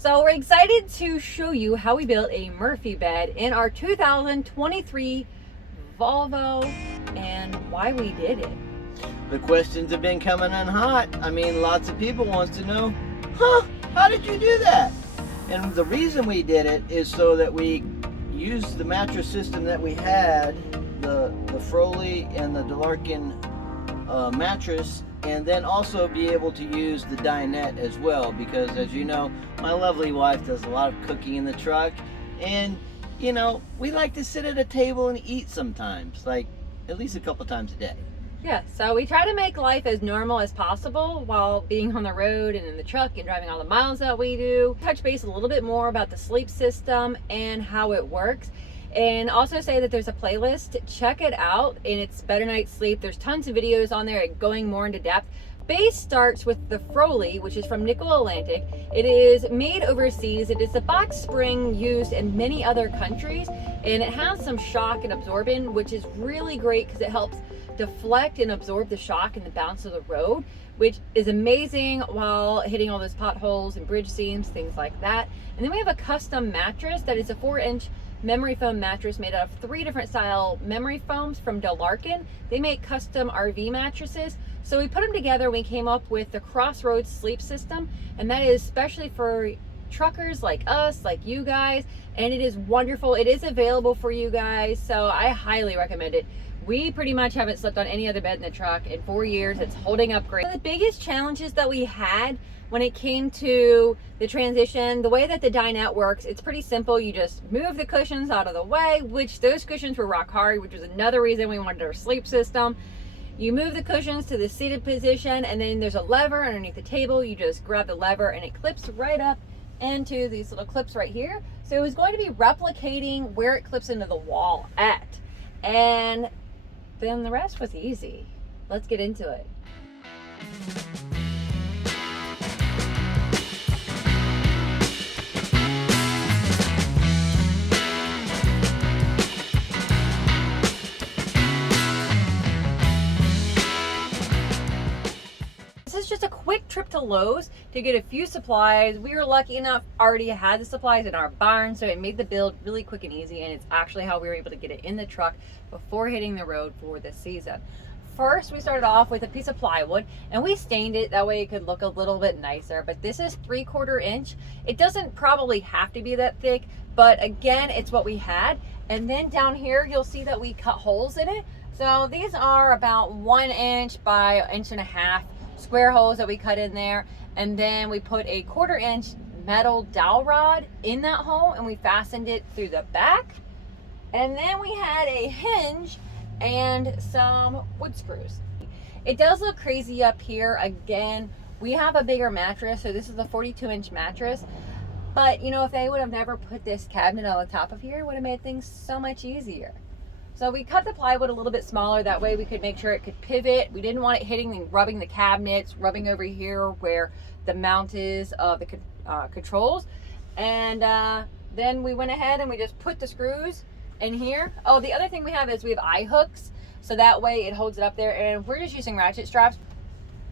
So we're excited to show you how we built a Murphy bed in our 2023 Volvo and why we did it. The questions have been coming in hot. I mean, lots of people wants to know, how did you do that? And the reason we did it is so that we used the mattress system that we had, the Froley and the Delarkin mattress, and then also be able to use the dinette as well, because as you know, my lovely wife does a lot of cooking in the truck, and you know, we like to sit at a table and eat sometimes, like at least a couple times a day. Yeah, so we try to make life as normal as possible while being on the road and in the truck and driving all the miles that we do. Touch base a little bit more about the sleep system and how it works. And also say that there's a playlist. Check it out, and it's Better Night's Sleep. There's tons of videos on there going more into depth. Base starts with the Froley, which is from Nickel Atlantic. It is made overseas. It is a box spring used in many other countries, and it has some shock and absorbent, which is really great because it helps deflect and absorb the shock and the bounce of the road, which is amazing while hitting all those potholes and bridge seams, things like that. And then we have a custom mattress that is a 4-inch memory foam mattress made out of 3 different style memory foams from Delarkin. They make custom RV mattresses. So we put them together. We came up with the Crossroads Sleep System, and that is especially for truckers like us, like you guys, and it is wonderful. It is available for you guys, so I highly recommend it. We pretty much haven't slept on any other bed in the truck in 4 years. It's holding up great. The biggest challenges that we had when it came to the transition, the way that the dinette works, it's pretty simple. You just move the cushions out of the way, which those cushions were rock hard, which was another reason we wanted our sleep system. You move the cushions to the seated position, and then there's a lever underneath the table. You just grab the lever and it clips right up into these little clips right here. So it was going to be replicating where it clips into the wall at. And then the rest was easy. Let's get into it. This is just a quick trip to Lowe's to get a few supplies. We were lucky enough already had the supplies in our barn, so it made the build really quick and easy, and it's actually how we were able to get it in the truck before hitting the road for this season. First, we started off with a piece of plywood, and we stained it that way it could look a little bit nicer, but this is 3/4 inch. It doesn't probably have to be that thick, but again, it's what we had. And then down here, you'll see that we cut holes in it. So these are about 1 inch by 1.5 inches square holes that we cut in there, and then we put a 1/4 inch metal dowel rod in that hole, and we fastened it through the back. And then we had a hinge and some wood screws. It does look crazy up here. Again, we have a bigger mattress, so this is a 42-inch mattress, but you know, if they would have never put this cabinet on the top of here, it would have made things so much easier. So we cut the plywood a little bit smaller, that way we could make sure it could pivot. We didn't want it hitting and rubbing the cabinets, rubbing over here where the mount is of the controls. And then we went ahead and we just put the screws in here. Oh, the other thing we have is we have eye hooks, so that way it holds it up there. And we're just using ratchet straps.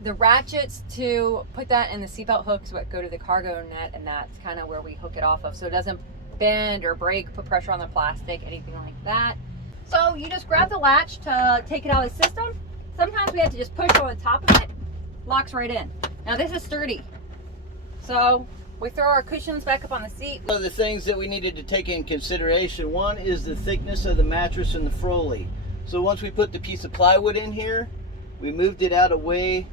The ratchets to put that in the seatbelt hooks what go to the cargo net, and that's kind of where we hook it off of, so it doesn't bend or break, put pressure on the plastic, anything like that. So you just grab the latch to take it out of the system. Sometimes we have to just push on the top of it, locks right in. Now this is sturdy. So we throw our cushions back up on the seat. One of the things that we needed to take in consideration, one is the thickness of the mattress and the Froley. So once we put the piece of plywood in here, we moved it out of way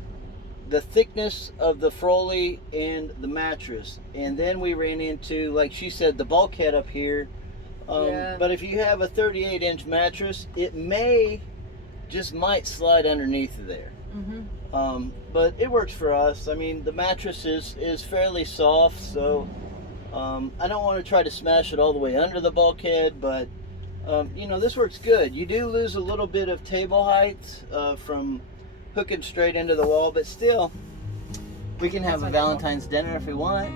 the thickness of the Froley and the mattress. And then we ran into, like she said, the bulkhead up here. But if you have a 38-inch mattress, it might slide underneath there. But it works for us. I mean, the mattress is fairly soft, so I don't want to try to smash it all the way under the bulkhead, but you know, this works good. You do lose a little bit of table height from hooking straight into the wall, but still, we can have a Valentine's dinner if we want.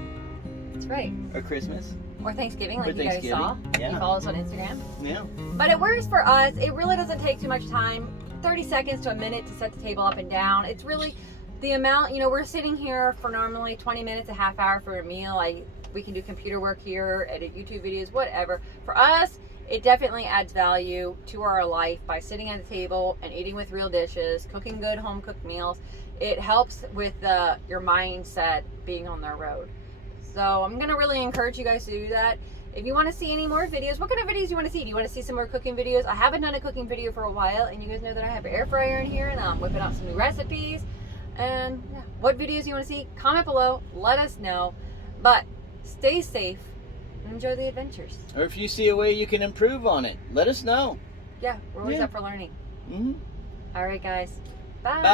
That's right. Or Christmas. Or Thanksgiving, like you guys saw. Yeah. You follow us on Instagram. Yeah. But it works for us. It really doesn't take too much time. 30 seconds to a minute to set the table up and down. It's really the amount, you know, we're sitting here for normally 20 minutes, a half hour for a meal. I We can do computer work here, edit YouTube videos, whatever. For us, it definitely adds value to our life by sitting at the table and eating with real dishes, cooking good home cooked meals. It helps with your mindset being on the road. So I'm going to really encourage you guys to do that. If you want to see any more videos, what kind of videos do you want to see? Do you want to see some more cooking videos? I haven't done a cooking video for a while, and you guys know that I have an air fryer in here, and I'm whipping out some new recipes. And yeah, what videos you want to see? Comment below. Let us know. But stay safe and enjoy the adventures. Or if you see a way you can improve on it, let us know. Yeah, we're always up for learning. Mm-hmm. All right, guys. Bye. Bye.